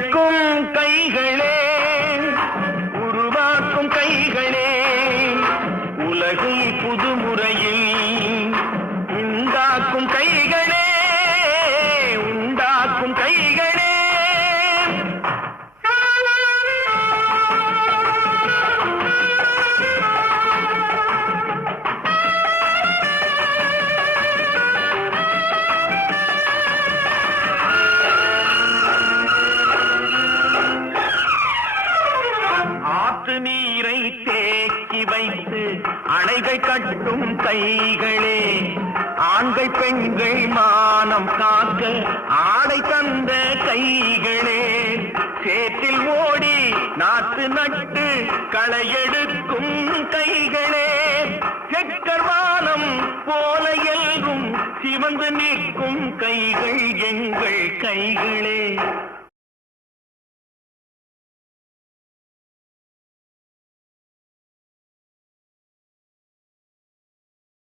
உழைக்கும் கைகளே, உருவாக்கும் கைகளே, உலகை புதுமுறையில் உண்டாக்கும் கைகளே, உண்டாக்கும் கைகளே. ஆற்று நீரை தேக்கி வைத்து அணைகள் கட்டும் கைகளே, ஆண்கள் பெண்கள் மானம் காக்க ஆடை தந்த கைகளே, சேற்றில் ஓடி நாற்று நட்டு களையெடுக்கும் கைகளே, செக்கர்வானம் போல எல்கும் சிவந்து நிற்கும் கைகள் எங்கள் கைகளே.